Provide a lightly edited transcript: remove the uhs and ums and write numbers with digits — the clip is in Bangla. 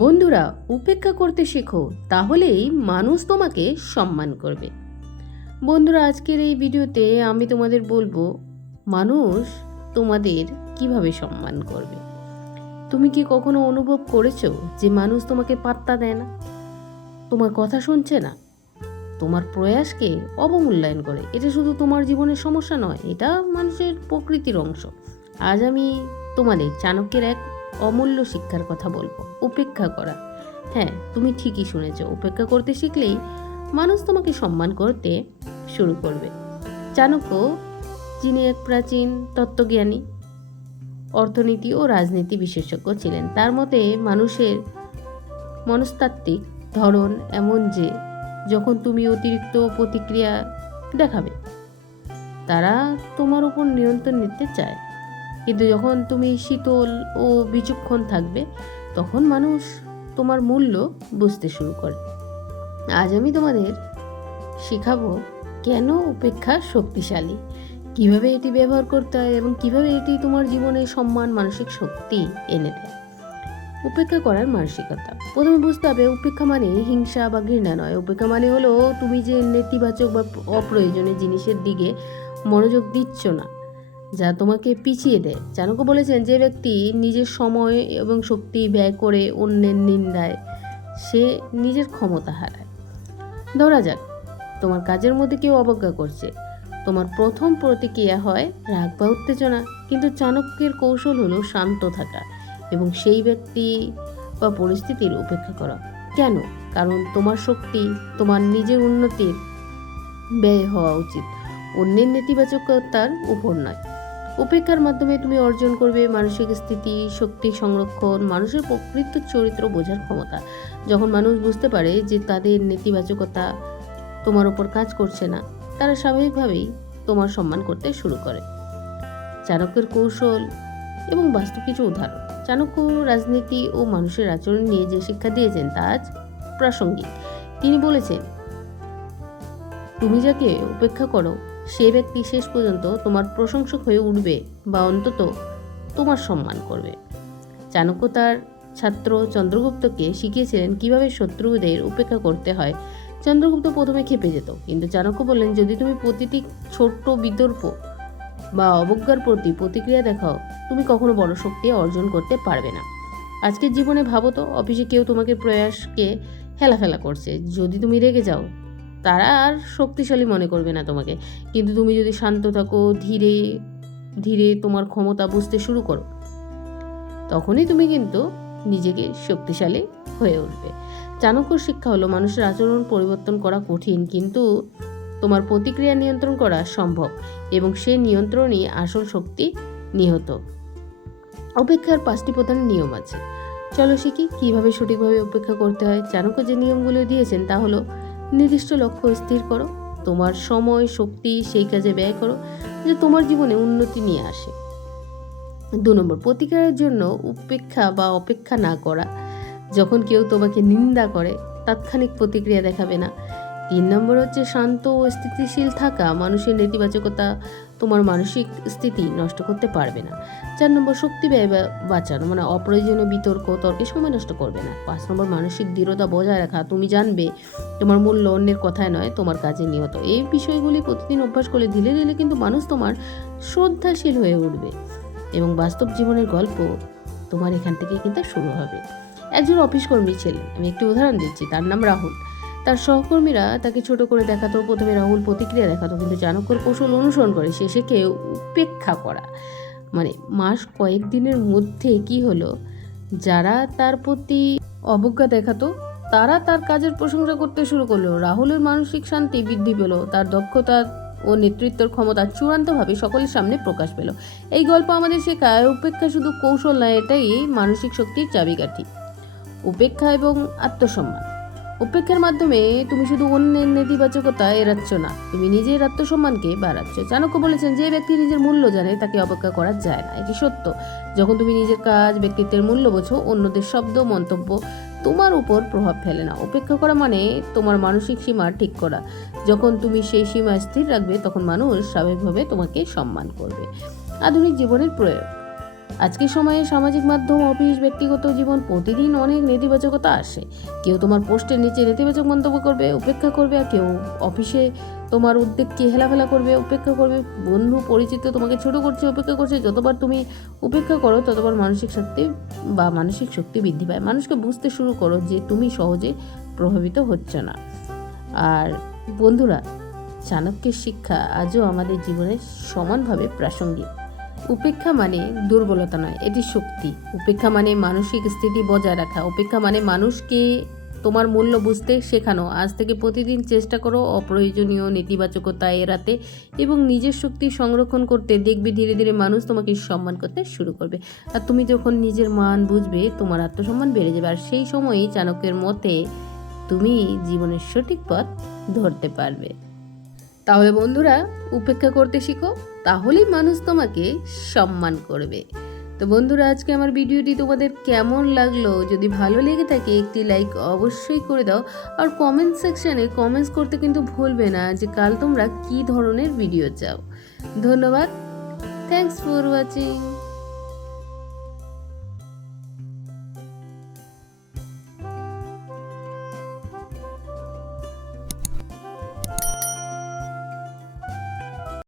বন্ধুরা, উপেক্ষা করতে শেখো, তাহলেই মানুষ তোমাকে সম্মান করবে। বন্ধুরা, আজকের এই ভিডিওতে আমি তোমাদের বলবো মানুষ তোমাদের কিভাবে সম্মান করবে। তুমি কি কখনো অনুভব করেছো যে মানুষ তোমাকে পাত্তা দেয় না, তোমার কথা শুনছে না, তোমার প্রয়াসকে অবমূল্যায়ন করে? এটা শুধু তোমার জীবনের সমস্যা নয়, এটা মানুষের প্রকৃতির অংশ। আজ আমি তোমাদের চাণক্যের এক অমূল্য শিক্ষার কথা বলবো, উপেক্ষা করা। হ্যাঁ, তুমি ঠিকই শুনেছ, উপেক্ষা করতে শিখলেই মানুষ তোমাকে সম্মান করতে শুরু করবে। চাণক্য, যিনি এক প্রাচীন তত্ত্বজ্ঞানী, অর্থনীতি ও রাজনীতি বিশেষজ্ঞ ছিলেন, তার মতে মানুষের মনস্তাত্ত্বিক ধরন এমন যে যখন তুমি অতিরিক্ত প্রতিক্রিয়া দেখাবে, তারা তোমার উপর নিয়ন্ত্রণ নিতে চায়, কিন্তু যখন তুমি শীতল ও বিচক্ষণ থাকবে, তখন মানুষ তোমার মূল্য বুঝতে শুরু করে। আজ আমি তোমাদের শেখাবো কেন উপেক্ষা শক্তিশালী, কিভাবে এটি ব্যবহার করতে হয় এবং কিভাবে এটি তোমার জীবনে সম্মান, মানসিক শক্তি এনে দেয়। উপেক্ষা করার মানসিকতা। প্রথমে বুঝতে হবে, উপেক্ষা মানে হিংসা বা ঘৃণা নয়। উপেক্ষা মানে হলো তুমি যে নেতিবাচক বা অপ্রয়োজনীয় জিনিসের দিকে মনোযোগ দিচ্ছ না, যা তোমাকে পিছিয়ে দেয়। চাণক্য বলেছেন, যে ব্যক্তি নিজের সময় এবং শক্তি ব্যয় করে অন্যের নিন্দায়, সে নিজের ক্ষমতা হারায়। ধরা যাক, তোমার কাজের মধ্যে কেউ অবজ্ঞা করছে, তোমার প্রথম প্রতিক্রিয়া হয় রাগ বা উত্তেজনা, কিন্তু চাণক্যের কৌশল হলো শান্ত থাকা এবং সেই ব্যক্তি বা পরিস্থিতির উপেক্ষা করা। কেন? কারণ তোমার শক্তি তোমার নিজের উন্নতির ব্যয় হওয়া উচিত, অন্যের নেতিবাচকতার উপর নয়। উপেক্ষার মাধ্যমে তুমি অর্জন করবে মানসিক স্থিতি, শক্তি সংরক্ষণ, মানুষের প্রকৃত চরিত্র বোঝার ক্ষমতা। যখন মানুষ বুঝতে পারে যে তাদের নেতিবাচকতা তোমার উপর কাজ করছে না, তারা স্বাভাবিকভাবেই তোমার সম্মান করতে শুরু করে। চাণক্যের কৌশল এবং বাস্তব কিছু উদাহরণ। চাণক্য রাজনীতি ও মানুষের আচরণ নিয়ে যে শিক্ষা দিয়েছেন তা আজ প্রাসঙ্গিক। তিনি বলেছেন, তুমি যাকে উপেক্ষা করো, সে ব্যক্তি শেষ পর্যন্ত তোমার প্রশংসক হয়ে উঠবে বা অন্তত তোমার সম্মান করবে। চাণক্য তার ছাত্র চন্দ্রগুপ্তকে শিখিয়েছিলেন কিভাবে শত্রুদের উপেক্ষা করতে হয়। চন্দ্রগুপ্ত প্রথমে ক্ষেপে যেত, কিন্তু চাণক্য বললেন, যদি তুমি প্রতিটি ছোট্ট বিতর্ক বা অবজ্ঞার প্রতি প্রতিক্রিয়া দেখাও, তুমি কখনো বড় শক্তি অর্জন করতে পারবে না। আজকের জীবনে ভাবো তো, অফিসে কেউ তোমাকে প্রয়াসকে হেলাফেলা করছে, যদি তুমি রেগে যাও, তারা আর শক্তিশালী মনে করবে না তোমাকে। কিন্তু তুমি যদি শান্ত থাকো, ধীরে ধীরে তোমার ক্ষমতা বুঝতে শুরু করো, তখনই তুমি কিন্তু নিজেকে শক্তিশালী হয়ে উঠবে। চাণক্যর শিক্ষা হলো, মানুষের আচরণ পরিবর্তন করা কঠিন, কিন্তু তোমার প্রতিক্রিয়া নিয়ন্ত্রণ করা সম্ভব, এবং সেই নিয়ন্ত্রণই আসল শক্তি নিহত। অপেক্ষার 5টি প্রধান নিয়ম আছে, চলো শিখি কিভাবে সঠিকভাবে অপেক্ষা করতে হয়। চাণক্য যে নিয়মগুলো দিয়েছেন তা হলো, নির্দিষ্ট লক্ষ্য স্থির করো, তোমার সময় শক্তি সেই কাজে ব্যয় করো যে তোমার জীবনে উন্নতি নিয়ে আসে। 2 নম্বর, প্রতিক্রিয়ার জন্য উপেক্ষা বা অপেক্ষা না করা। যখন কেউ তোমাকে নিন্দা করে, তাৎক্ষণিক প্রতিক্রিয়া দেখাবে না। 3 নম্বর হচ্ছে শান্ত ও স্থিতিশীল থাকা। মানুষের নেতিবাচকতা তোমার মানসিক স্থিতি নষ্ট করতে পারবে না। 4 নম্বর, শক্তি ব্যয় বাঁচানো, মানে অপ্রয়োজনীয় তর্কে সময় নষ্ট করবে না। 5 নম্বর, মানসিক দৃঢ়তা বজায় রাখা। তুমি জানবে তোমার মূল্য অন্যের কথায় নয়, তোমার কাজে নিহত। এই বিষয়গুলি প্রতিদিন অভ্যাস করলে ধীরে ধীরে কিন্তু মানুষ তোমার শ্রদ্ধাশীল হয়ে উঠবে, এবং বাস্তব জীবনের গল্প তোমার এখান থেকে কিন্তু শুরু হবে। একজন অফিস কর্মী ছিলেন, আমি একটি উদাহরণ দিচ্ছি, তার নাম রাহুল। তার সহকর্মীরা তাকে ছোট করে দেখাতো, প্রথমে রাহুল প্রতিক্রিয়া দেখাতো, কিন্তু চাণক্যর কৌশল অনুসরণ করে সে শেখে উপেক্ষা করা। মানে মাস কয়েকদিনের মধ্যে কি হলো, যারা তার প্রতি অবজ্ঞা দেখাতো, তারা তার কাজের প্রশংসা করতে শুরু করলো। রাহুলের মানসিক শান্তি বৃদ্ধি পেল, তার দক্ষতা ও নেতৃত্বের ক্ষমতা চূড়ান্তভাবে সকলের সামনে প্রকাশ পেল। এই গল্প আমাদের শেখায়, উপেক্ষা শুধু কৌশল নয়, এটাই মানসিক শক্তির চাবিকাঠি। উপেক্ষা এবং আত্মসম্মান। উপেক্ষার মাধ্যমে তুমি শুধু অন্যের নেতিবাচকতা এড়াচ্ছ না, তুমি নিজের আত্মসম্মানকে বাড়াচ্ছ। চাণক্য বলেছেন, যে ব্যক্তি নিজের মূল্য জানে তাকে অপেক্ষা করা যায় না। এটি সত্য। যখন তুমি নিজের কাজ, ব্যক্তিত্বের মূল্য বোঝো, অন্যদের শব্দ, মন্তব্য তোমার উপর প্রভাব ফেলে না। উপেক্ষা করা মানে তোমার মানসিক সীমা ঠিক করা। যখন তুমি সেই সীমা স্থির রাখবে, তখন মানুষ স্বাভাবিকভাবে তোমাকে সম্মান করবে। আধুনিক জীবনের প্রয়োগ। আজকের সময়ে সামাজিক মাধ্যম, অফিস, ব্যক্তিগত জীবন প্রতিদিন অনেক নেতিবাচকতা আসে। কেউ তোমার পোস্টের নিচে নেতিবাচক মন্তব্য করবে, উপেক্ষা করবে, আর কেউ অফিসে তোমার উদ্যোগকে হেলাফেলা করবে, উপেক্ষা করবে। বন্ধু পরিচিত তোমাকে ছোট করছে, উপেক্ষা করছে। যতবার তুমি উপেক্ষা করো ততবার মানসিক শক্তি বৃদ্ধি পায়। মানুষকে বুঝতে শুরু করো যে তুমি সহজে প্রভাবিত হচ্ছ না। আর বন্ধুরা, চাণক্যের শিক্ষা আজও আমাদের জীবনে সমানভাবে প্রাসঙ্গিক। উপেক্ষা মানে দুর্বলতা নয়, এটি শক্তি। উপেক্ষা মানে মানসিক স্থিতি বজায় রাখা। উপেক্ষা মানে মানুষকে তোমার মূল্য বুঝতে শেখানো। আজ থেকে প্রতিদিন চেষ্টা করো অপ্রয়োজনীয় নেতিবাচকতা এড়াতে এবং নিজের শক্তি সংরক্ষণ করতে। দেখবে ধীরে ধীরে মানুষ তোমাকে সম্মান করতে শুরু করবে। আর তুমি যখন নিজের মান বুঝবে, তোমার আত্মসম্মান বেড়ে যাবে। আর সেই সময়ই চাণক্যের মতে তুমি জীবনের সঠিক পথ ধরতে পারবে। তাহলে বন্ধুরা, উপেক্ষা করতে শিখো, তাহলেই মানুষ তোমাকে সম্মান করবে। তো বন্ধুরা, আজকে আমার ভিডিওটি তোমাদের কেমন লাগলো? যদি ভালো লেগে থাকে একটি লাইক অবশ্যই করে দাও। আর কমেন্ট সেকশানে কমেন্টস করতে কিন্তু ভুলবে না যে কাল তোমরা কী ধরনের ভিডিও চাও। ধন্যবাদ। Thanks for watching.